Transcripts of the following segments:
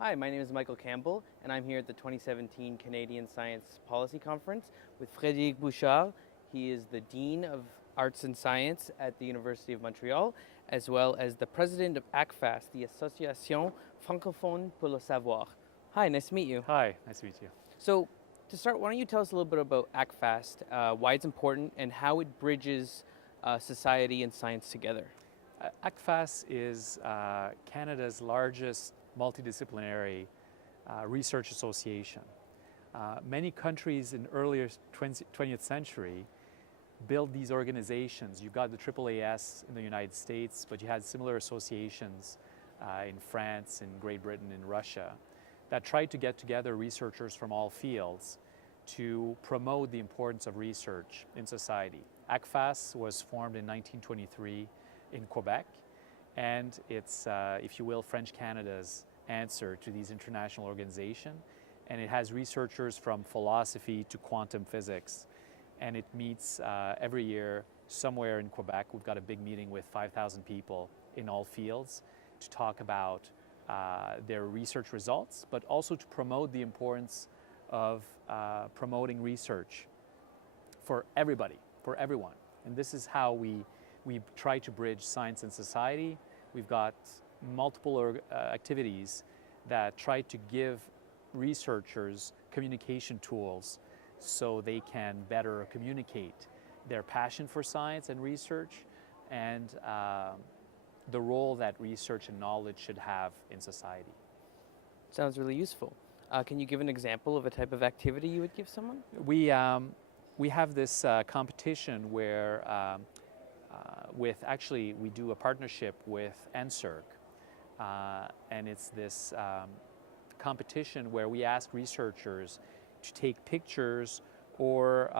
Hi, my name is Michael Campbell, and I'm here at the 2017 Canadian Science Policy Conference with Frédéric Bouchard. He is the Dean of Arts and Science at the University of Montreal, as well as the President of ACFAS, the Association Francophone pour le Savoir. Hi, nice to meet you. Hi, nice to meet you. So, to start, why don't you tell us a little bit about ACFAS, why it's important, and how it bridges society and science together? ACFAS is Canada's largest multidisciplinary research association. Many countries in earlier 20th century built these organizations. You've got the AAAS in the United States, but you had similar associations in France, in Great Britain, in Russia, that tried to get together researchers from all fields to promote the importance of research in society. ACFAS was formed in 1923 in Quebec, and it's, if you will, French Canada's answer to these international organizations. And it has researchers from philosophy to quantum physics, and it meets every year somewhere in Quebec. We've got a big meeting with 5,000 people in all fields to talk about their research results, but also to promote the importance of promoting research for everybody, for everyone. And this is how we try to bridge science and society. We've got multiple activities that try to give researchers communication tools so they can better communicate their passion for science and research, and the role that research and knowledge should have in society. Sounds really useful. Can you give an example of a type of activity you would give someone? We have this competition where we do a partnership with NSERC, and it's this competition where we ask researchers to take pictures or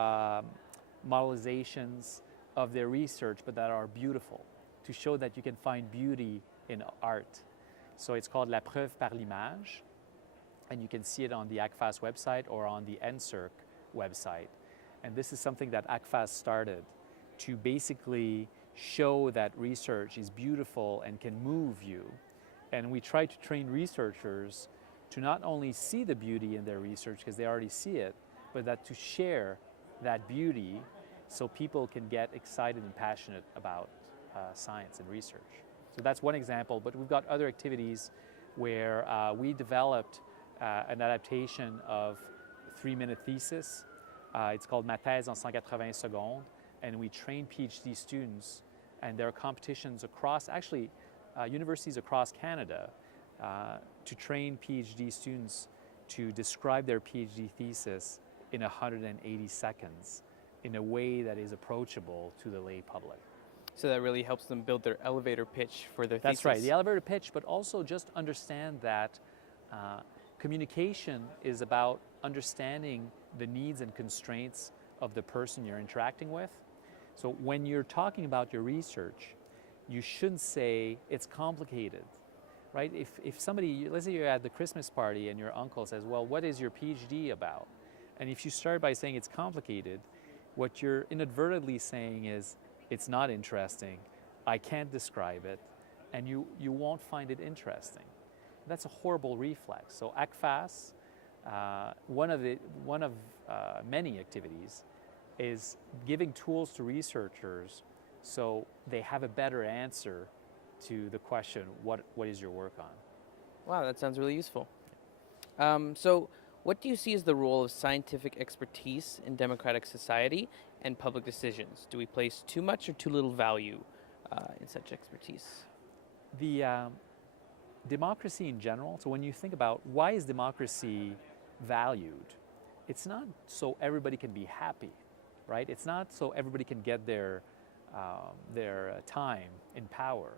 modelizations of their research, but that are beautiful, to show that you can find beauty in art. So it's called La Preuve par l'image, and you can see it on the ACFAS website or on the NSERC website. And this is something that ACFAS started to basically show that research is beautiful and can move you. And we try to train researchers to not only see the beauty in their research, because they already see it, but that to share that beauty so people can get excited and passionate about science and research. So that's one example, but we've got other activities where we developed an adaptation of 3-minute thesis. It's called Ma thèse en 180 secondes, and we train PhD students, and there are competitions across, actually universities across Canada, to train PhD students to describe their PhD thesis in 180 seconds in a way that is approachable to the lay public. So that really helps them build their elevator pitch for their That's thesis. right, the elevator pitch, but also just understand that communication is about understanding the needs and constraints of the person you're interacting with. So when you're talking about your research, you shouldn't say it's complicated, right? If somebody, let's say you're at the Christmas party and your uncle says, well, what is your PhD about? And if you start by saying it's complicated, what you're inadvertently saying is, it's not interesting, I can't describe it, and you won't find it interesting. That's a horrible reflex. So ACFAS, one of many activities, is giving tools to researchers so they have a better answer to the question, what is your work on? Wow, that sounds really useful. So what do you see as the role of scientific expertise in democratic society and public decisions? Do we place too much or too little value in such expertise? The democracy in general, so when you think about why is democracy valued, it's not so everybody can be happy, right? It's not so everybody can get their time in power.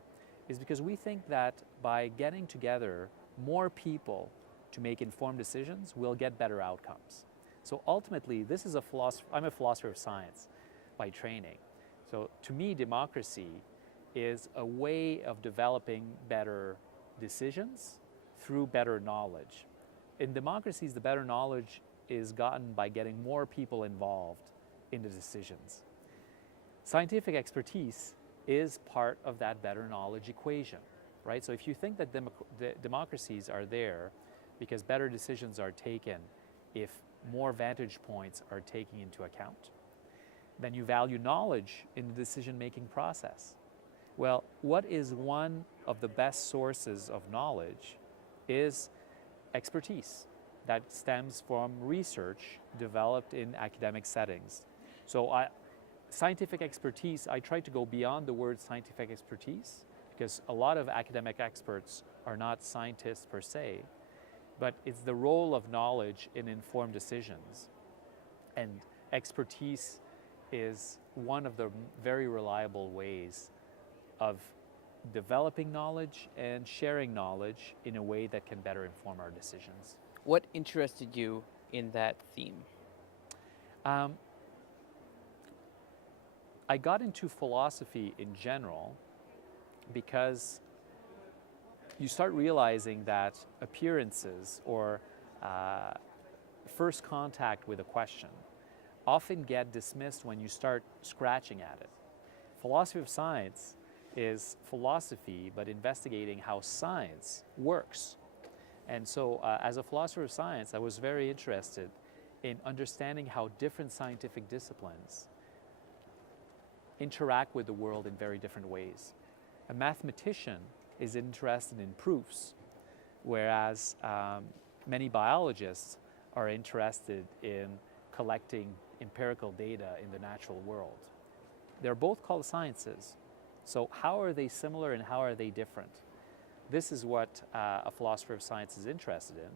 It's because we think that by getting together more people to make informed decisions, we'll get better outcomes. So ultimately, this is I'm a philosopher of science by training. So to me, democracy is a way of developing better decisions through better knowledge. In democracies, the better knowledge is gotten by getting more people involved in the decisions. Scientific expertise is part of that better knowledge equation, right? So if you think that democracies are there because better decisions are taken if more vantage points are taken into account. Then you value knowledge in the decision-making process. Well, what is one of the best sources of knowledge is expertise that stems from research developed in academic settings. So scientific expertise, I try to go beyond the word scientific expertise, because a lot of academic experts are not scientists per se, but it's the role of knowledge in informed decisions. And expertise is one of the very reliable ways of developing knowledge and sharing knowledge in a way that can better inform our decisions. What interested you in that theme? I got into philosophy in general because you start realizing that appearances or first contact with a question often get dismissed when you start scratching at it. Philosophy of science is philosophy, but investigating how science works. And so as a philosopher of science, I was very interested in understanding how different scientific disciplines interact with the world in very different ways. A mathematician is interested in proofs, whereas many biologists are interested in collecting empirical data in the natural world. They're both called sciences. So how are they similar and how are they different? This is what a philosopher of science is interested in,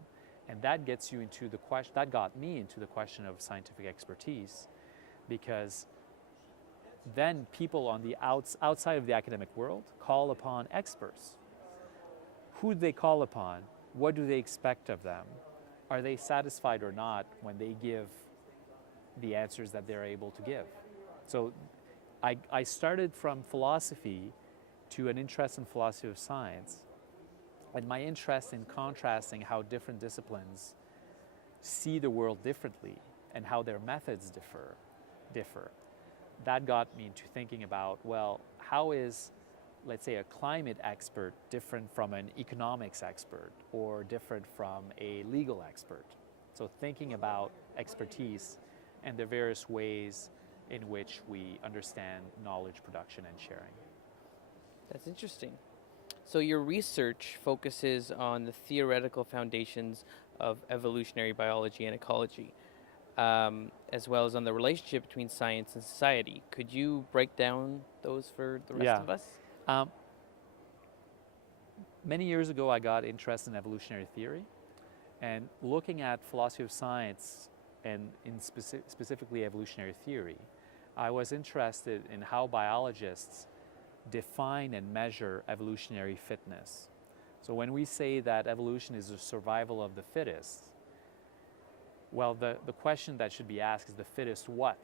and that gets you into the question. That got me into the question of scientific expertise, because then people on the outside of the academic world call upon experts. Who do they call upon? What do they expect of them? Are they satisfied or not when they give the answers that they're able to give? So I started from philosophy to an interest in philosophy of science, and my interest in contrasting how different disciplines see the world differently and how their methods differ. That got me into thinking about, well, how is, let's say, a climate expert different from an economics expert or different from a legal expert? So thinking about expertise and the various ways in which we understand knowledge production and sharing. That's interesting. So your research focuses on the theoretical foundations of evolutionary biology and ecology, as well as on the relationship between science and society. Could you break down those for the rest of us? Many years ago, I got interested in evolutionary theory, and looking at philosophy of science and in specifically evolutionary theory, I was interested in how biologists define and measure evolutionary fitness. So when we say that evolution is the survival of the fittest, well, the question that should be asked is the fittest what,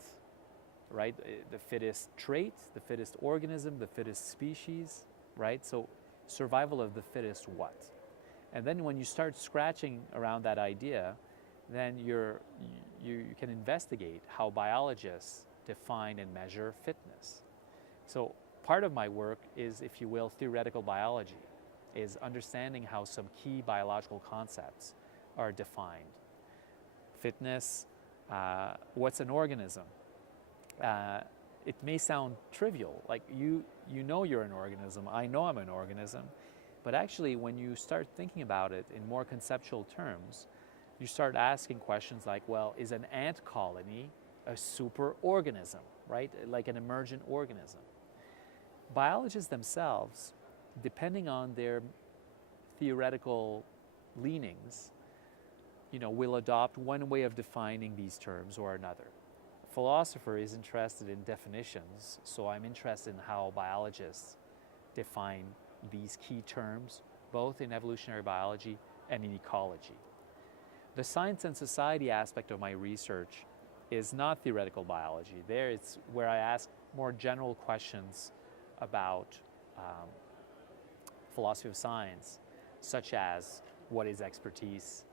right? The fittest trait, the fittest organism, the fittest species, right? So survival of the fittest what? And then when you start scratching around that idea, then you can investigate how biologists define and measure fitness. So part of my work is, if you will, theoretical biology, is understanding how some key biological concepts are defined. Fitness, what's an organism? It may sound trivial, like you know you're an organism, I know I'm an organism, but actually when you start thinking about it in more conceptual terms, you start asking questions like, well, is an ant colony a superorganism, right? Like an emergent organism. Biologists themselves, depending on their theoretical leanings, will adopt one way of defining these terms or another. A philosopher is interested in definitions, so I'm interested in how biologists define these key terms, both in evolutionary biology and in ecology. The science and society aspect of my research is not theoretical biology. There it's where I ask more general questions about philosophy of science, such as what is expertise?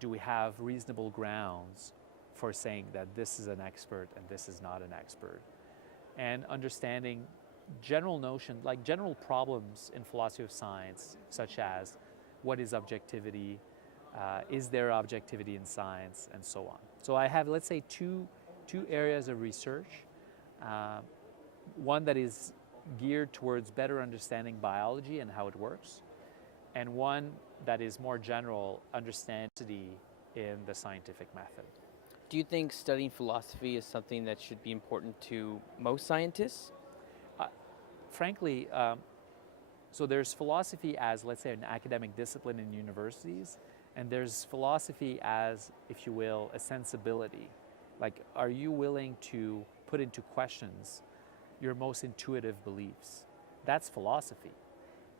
Do we have reasonable grounds for saying that this is an expert and this is not an expert? And understanding general notions, like general problems in philosophy of science, such as what is objectivity, Is there objectivity in science, and so on. So I have, let's say, two areas of research. One that is geared towards better understanding biology and how it works, and one that is more general, understanding in the scientific method. Do you think studying philosophy is something that should be important to most scientists? Frankly, so there's philosophy as, let's say, an academic discipline in universities, and there's philosophy as, if you will, a sensibility. Like, are you willing to put into questions your most intuitive beliefs? That's philosophy.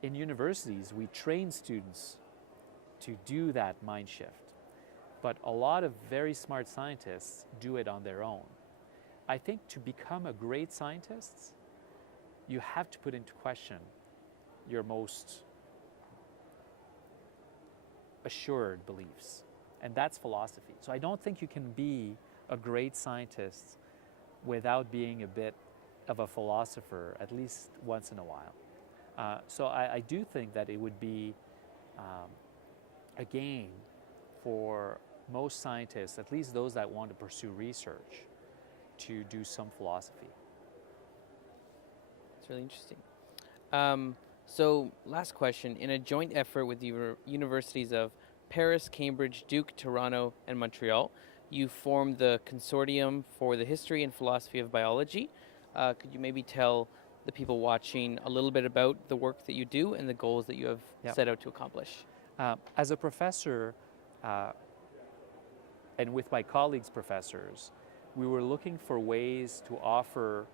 In universities, we train students to do that mind shift. But a lot of very smart scientists do it on their own. I think to become a great scientist, you have to put into question your most assured beliefs. And that's philosophy. So I don't think you can be a great scientist without being a bit of a philosopher, at least once in a while. So I do think that it would be a gain for most scientists, at least those that want to pursue research, to do some philosophy. It's really interesting. So last question, in a joint effort with the universities of Paris, Cambridge, Duke, Toronto, and Montreal, you formed the Consortium for the History and Philosophy of Biology. Could you maybe tell the people watching a little bit about the work that you do and the goals that you have set out to accomplish? As a professor, and with my colleagues professors, we were looking for ways to offer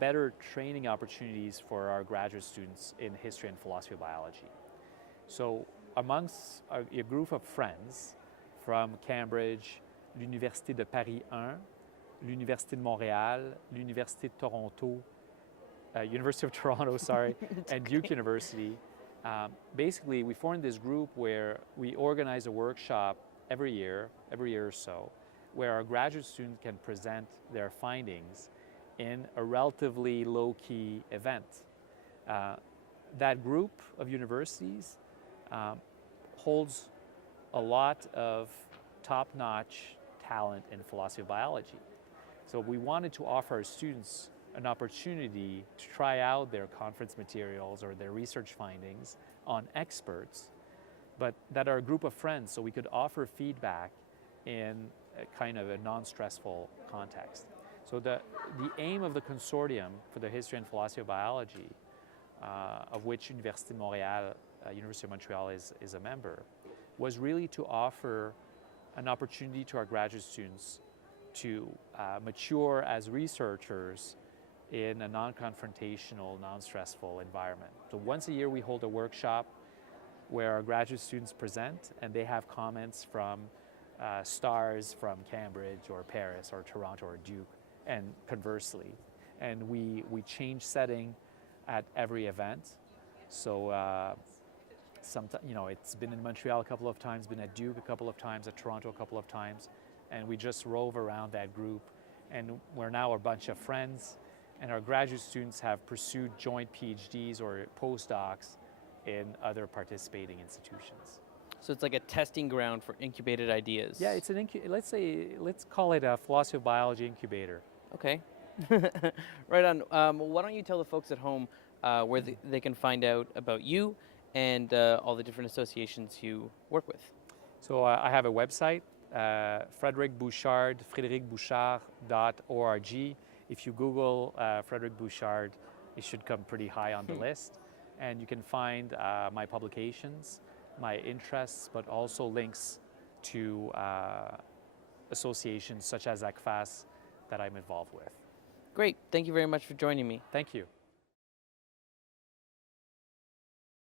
better training opportunities for our graduate students in history and philosophy of biology. So amongst a group of friends from Cambridge, l'Université de Paris 1, l'Université de Montréal, l'Université de Toronto, University of Toronto, sorry, and Duke University, basically we formed this group where we organize a workshop every year or so, where our graduate students can present their findings in a relatively low-key event. That group of universities holds a lot of top-notch talent in philosophy of biology. So we wanted to offer our students an opportunity to try out their conference materials or their research findings on experts, but that are a group of friends, so we could offer feedback in a kind of a non-stressful context. So the aim of the consortium for the history and philosophy of biology, of which Université de Montréal, University of Montreal is a member, was really to offer an opportunity to our graduate students to mature as researchers in a non-confrontational, non-stressful environment. So once a year we hold a workshop where our graduate students present and they have comments from stars from Cambridge or Paris or Toronto or Duke, and conversely. And we change setting at every event. So it's been in Montreal a couple of times, been at Duke a couple of times, at Toronto a couple of times, and we just rove around that group. And we're now a bunch of friends, and our graduate students have pursued joint PhDs or postdocs in other participating institutions. So it's like a testing ground for incubated ideas. Yeah, it's let's call it a philosophy of biology incubator. Okay. Right on. Why don't you tell the folks at home where they can find out about you and all the different associations you work with? So I have a website, Frédéric Bouchard, frédéricbouchard.org. If you Google Frédéric Bouchard, it should come pretty high on the list. And you can find my publications, my interests, but also links to associations such as ACFAS that I'm involved with. Great. Thank you very much for joining me. Thank you.